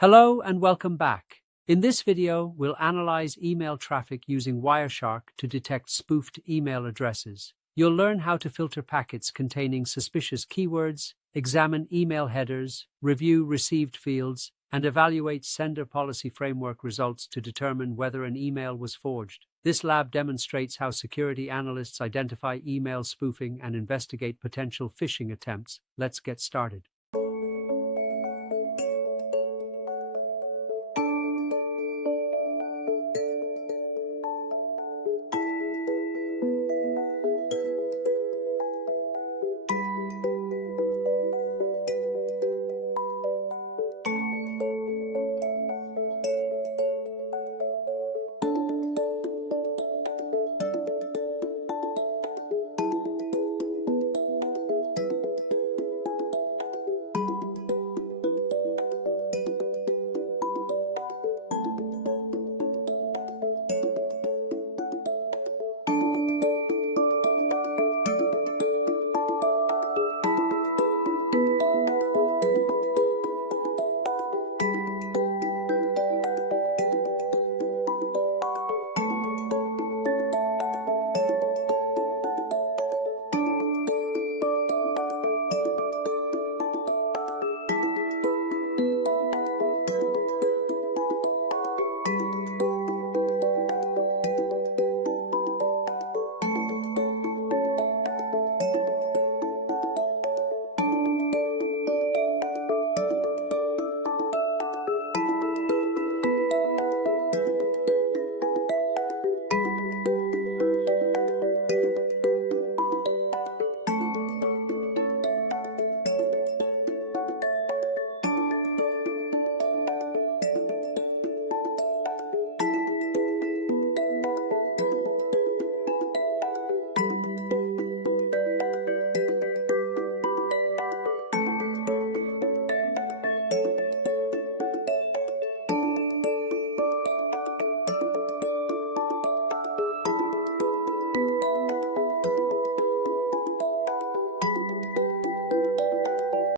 Hello and welcome back. In this video, we'll analyze email traffic using Wireshark to detect spoofed email addresses. You'll learn how to filter packets containing suspicious keywords, examine email headers, review received fields, and evaluate sender policy framework results to determine whether an email was forged. This lab demonstrates how security analysts identify email spoofing and investigate potential phishing attempts. Let's get started.